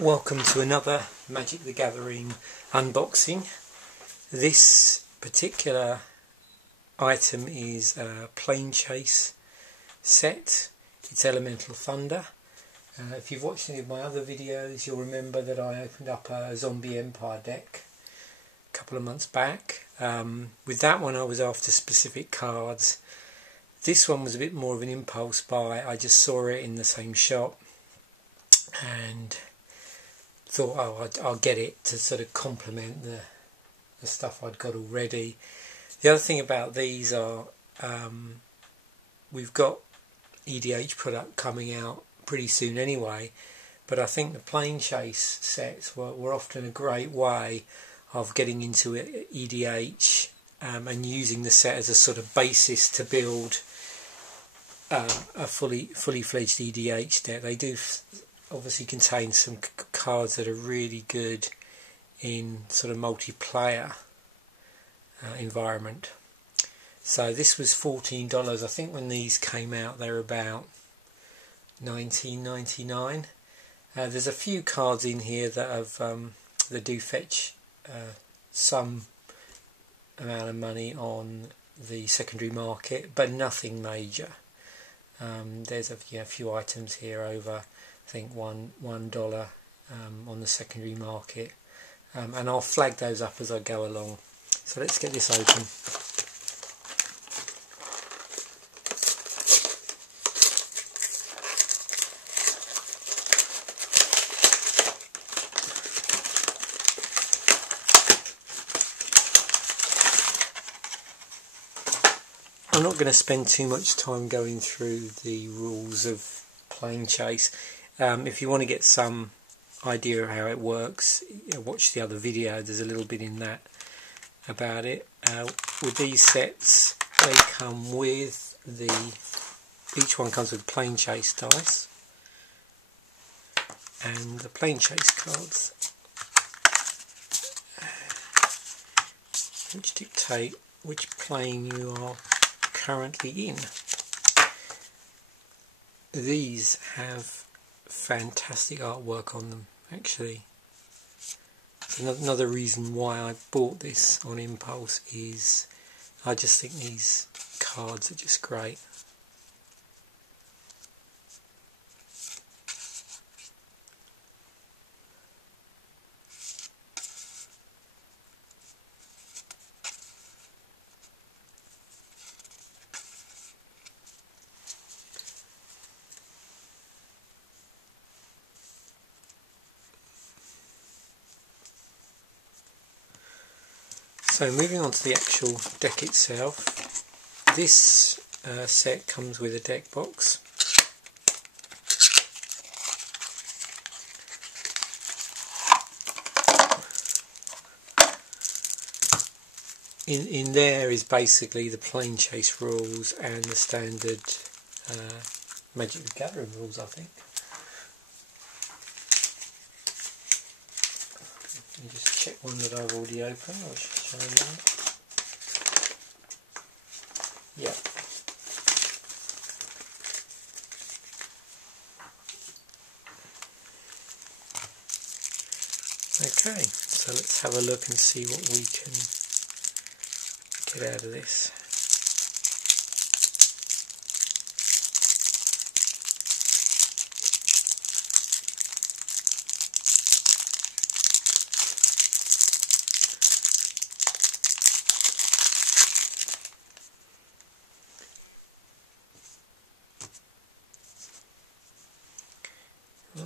Welcome to another Magic the Gathering unboxing. This particular item is a Planechase set. It's Elemental Thunder. If you've watched any of my other videos, you'll remember that I opened up a Zombie Empire deck a couple of months back. With that one I was after specific cards. This one was a bit more of an impulse buy. I just saw it in the same shop and thought, oh, I'll get it to sort of complement the stuff I'd got already. The other thing about these are we've got EDH product coming out pretty soon anyway, but I think the Planechase sets were often a great way of getting into EDH and using the set as a sort of basis to build a fully fledged EDH deck. They do obviously contain some cards that are really good in sort of multiplayer environment. So this was $14. I think when these came out they were about $19.99. There's a few cards in here that have that do fetch some amount of money on the secondary market, but nothing major. There's a few items here over, I think $1 on the secondary market, and I'll flag those up as I go along. So let's get this open. I'm not going to spend too much time going through the rules of Planechase. If you want to get some idea of how it works, watch the other video. There's a little bit in that about it. With these sets, they come with each one comes with Planechase dice and the Planechase cards, which dictate which plane you are currently in. These have fantastic artwork on them, actually. Another reason why I bought this on impulse is I just think these cards are just great. So moving on to the actual deck itself, this set comes with a deck box. In there is basically the Planechase rules and the standard Magic the Gathering rules, I think. Let me just check one that I've already opened. I should show you that. Yeah. Okay, so let's have a look and see what we can get out of this.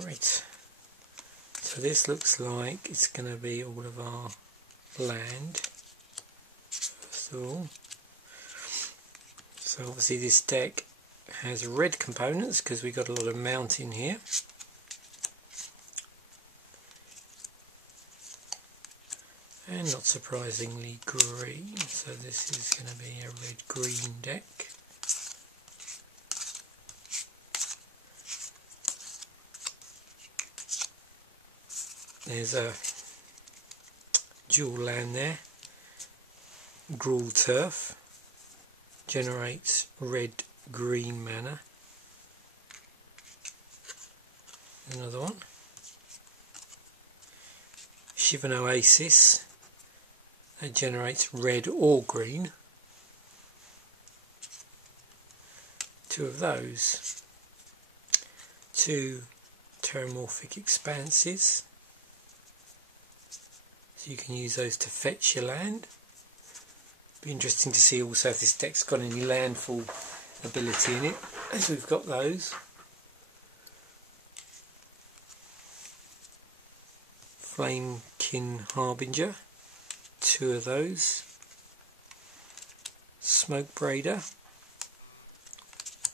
Right, so this looks like it's going to be all of our land, first of all. So obviously this deck has red components because we got a lot of mountain here. And not surprisingly green, so this is going to be a red-green deck. There's a dual land there. Gruul Turf generates red-green mana. Another one. Shivan Oasis, that generates red or green. 2 of those. 2 Terramorphic Expanses, so you can use those to fetch your land. Be interesting to see also if this deck's got any landfall ability in it, as we've got those. Flamekin Harbinger, 2 of those. Smoke Braider,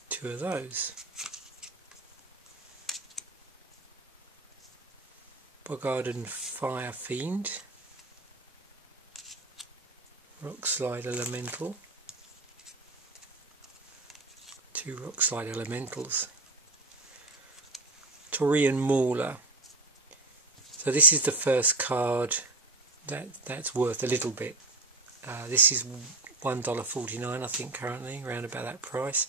2 of those. Bogarden Fire Fiend, Rockslide Elemental, 2 Rockslide Elementals. Taurian Mauler. So this is the first card that's worth a little bit. This is $1.49 I think currently, around about that price.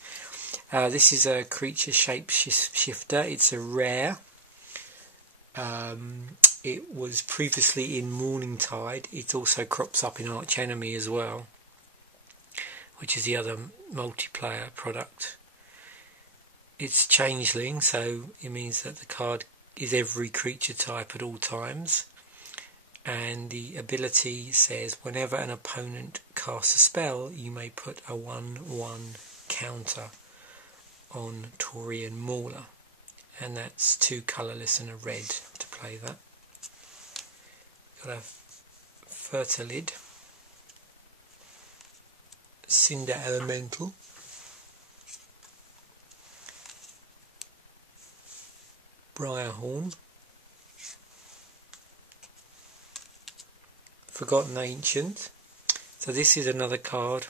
This is a creature shapeshifter. It's a rare. It was previously in Morningtide. It also crops up in Arch Enemy as well, which is the other multiplayer product. It's changeling, so it means that the card is every creature type at all times. And the ability says whenever an opponent casts a spell, you may put a 1/1 counter on Taurian Mauler. And that's 2 colourless and a red to play that. Got a Fertilid, Cinder Elemental, Briarhorn, Forgotten Ancient. So this is another card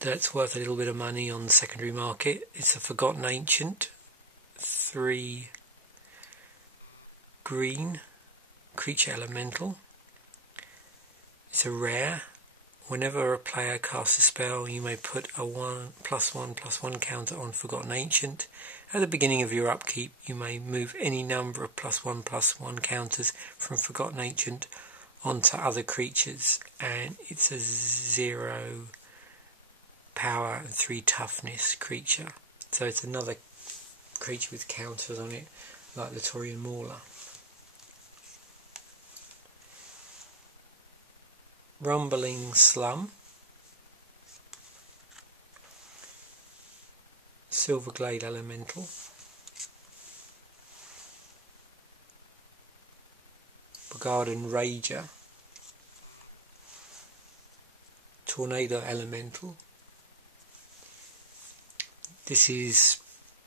that's worth a little bit of money on the secondary market. It's a Forgotten Ancient, 3 green creature elemental. It's a rare. Whenever a player casts a spell, you may put a 1/1/1 counter on Forgotten Ancient. At the beginning of your upkeep, you may move any number of +1/+1 counters from Forgotten Ancient onto other creatures, and it's a 0 power and 3 toughness creature. So it's another creature with counters on it, like the Taurian Mauler. Rumbling Slum, Silverglade Elemental, Bogarden Rager, Tornado Elemental. This is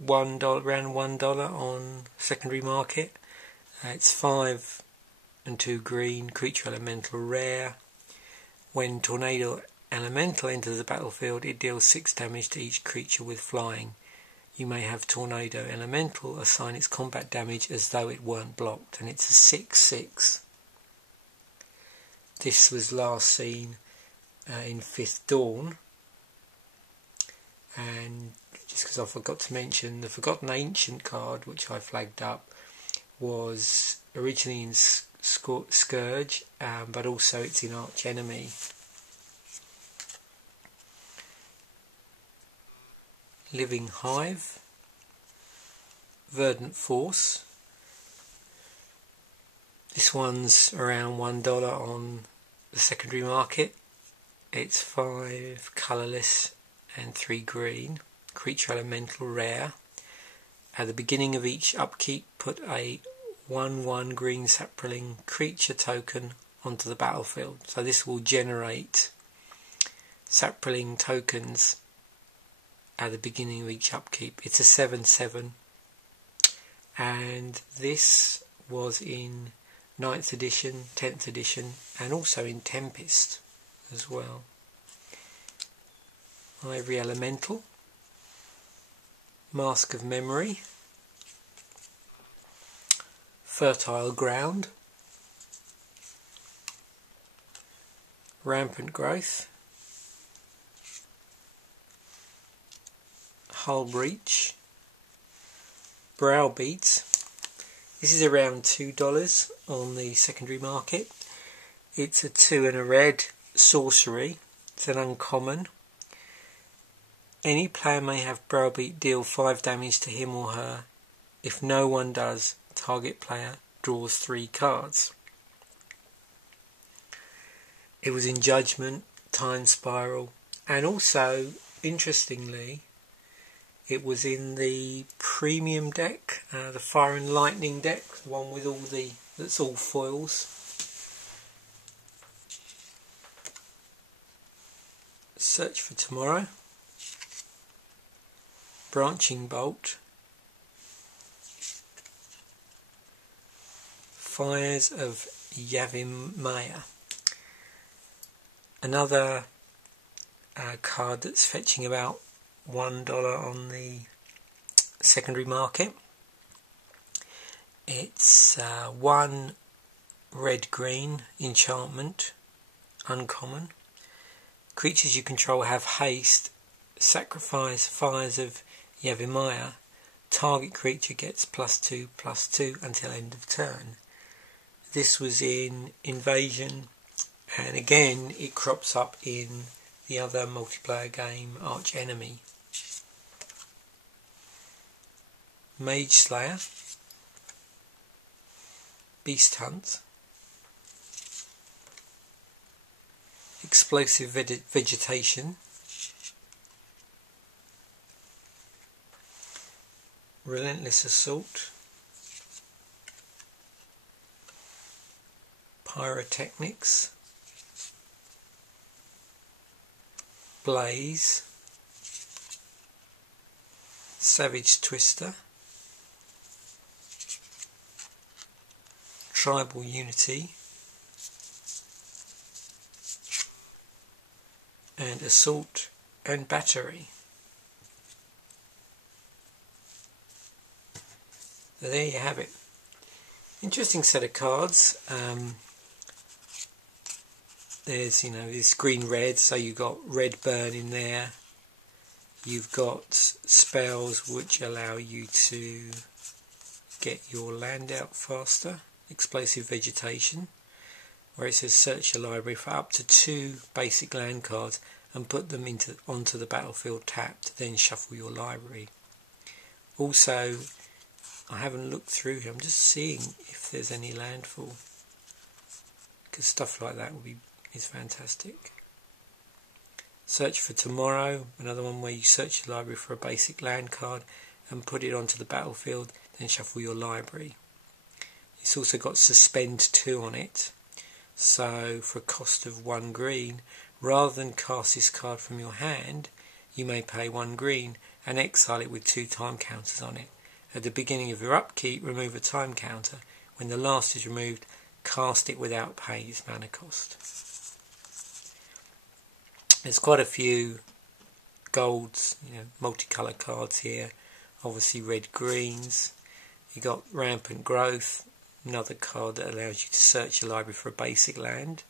$1, around $1 on secondary market. It's 5 and 2 green creature elemental rare. When Tornado Elemental enters the battlefield, it deals 6 damage to each creature with flying. You may have Tornado Elemental assign its combat damage as though it weren't blocked, and it's a 6/6. This was last seen in 5th Dawn, and just because I forgot to mention, the Forgotten Ancient card, which I flagged up, was originally in Scourge, but also it's in Arch Enemy. Living Hive, Verdant Force. This one's around $1 on the secondary market. It's 5 colourless and 3 green. Creature elemental rare. At the beginning of each upkeep, put a 1/1 green sapling creature token onto the battlefield. So this will generate sapling tokens at the beginning of each upkeep. It's a 7/7, and this was in 9th edition, 10th edition, and also in Tempest as well. Ivory Elemental, Mask of Memory, Fertile Ground, Rampant Growth, Hull Breach, Browbeat, This is around $2 on the secondary market. It's a 2 and a red sorcery. It's an uncommon. Any player may have Browbeat deal 5 damage to him or her. If no one does, target player draws 3 cards. It was in Judgment, Time Spiral, and also, interestingly, it was in the premium deck, the Fire and Lightning deck, the one with that's all foils. Search for Tomorrow, Branching Bolt, Fires of Yavimaya. Another card that's fetching about $1 on the secondary market. It's 1 red-green enchantment, uncommon. Creatures you control have haste. Sacrifice Fires of Yavimaya. Target creature gets +2/+2 until end of turn. This was in Invasion, and again it crops up in the other multiplayer game, Arch Enemy. Mage Slayer, Beast Hunt, Explosive Vegetation, Relentless Assault, Pyrotechnics, Blaze, Savage Twister, Tribal Unity, and Assault and Battery. So there you have it. Interesting set of cards. There's, this green-red, so you've got red burn in there. You've got spells which allow you to get your land out faster. Explosive Vegetation, where it says search your library for up to 2 basic land cards and put them onto the battlefield tapped, then shuffle your library. Also, I haven't looked through here, I'm just seeing if there's any landfall, because stuff like that is fantastic. Search for Tomorrow, another one where you search your library for a basic land card and put it onto the battlefield, then shuffle your library. It's also got Suspend 2 on it, so for a cost of 1 green, rather than cast this card from your hand, you may pay 1 green and exile it with 2 time counters on it. At the beginning of your upkeep, remove a time counter. When the last is removed, cast it without paying its mana cost. There's quite a few golds, multicolour cards here. Obviously red-greens. You got Rampant Growth, another card that allows you to search your library for a basic land.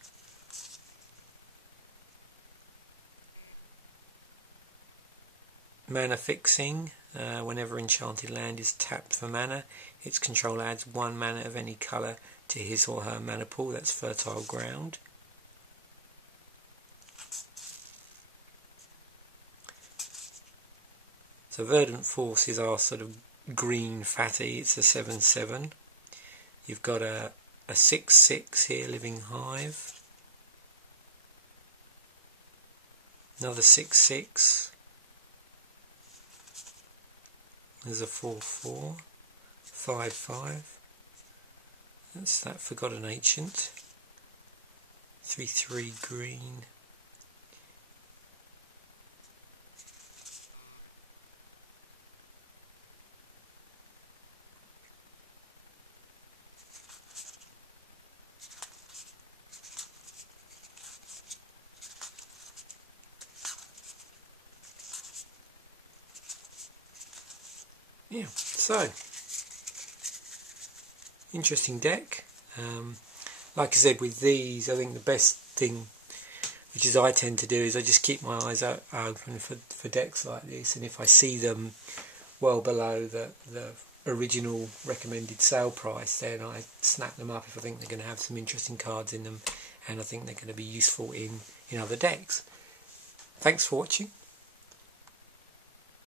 Mana Fixing. Whenever enchanted land is tapped for mana, its controller adds 1 mana of any colour to his or her mana pool. That's Fertile Ground. So Verdant Force is our sort of green fatty. It's a 7/7. You've got a 6/6 here, Living Hive. Another 6/6. There's a 4/4, 5/5. That's that Forgotten Ancient. 3/3 green. Yeah, so interesting deck. Like I said, with these, I think the best thing, which is I tend to do, is I just keep my eyes open for decks like this, and if I see them well below the original recommended sale price, then I snap them up if I think they're going to have some interesting cards in them and I think they're going to be useful in other decks. Thanks for watching.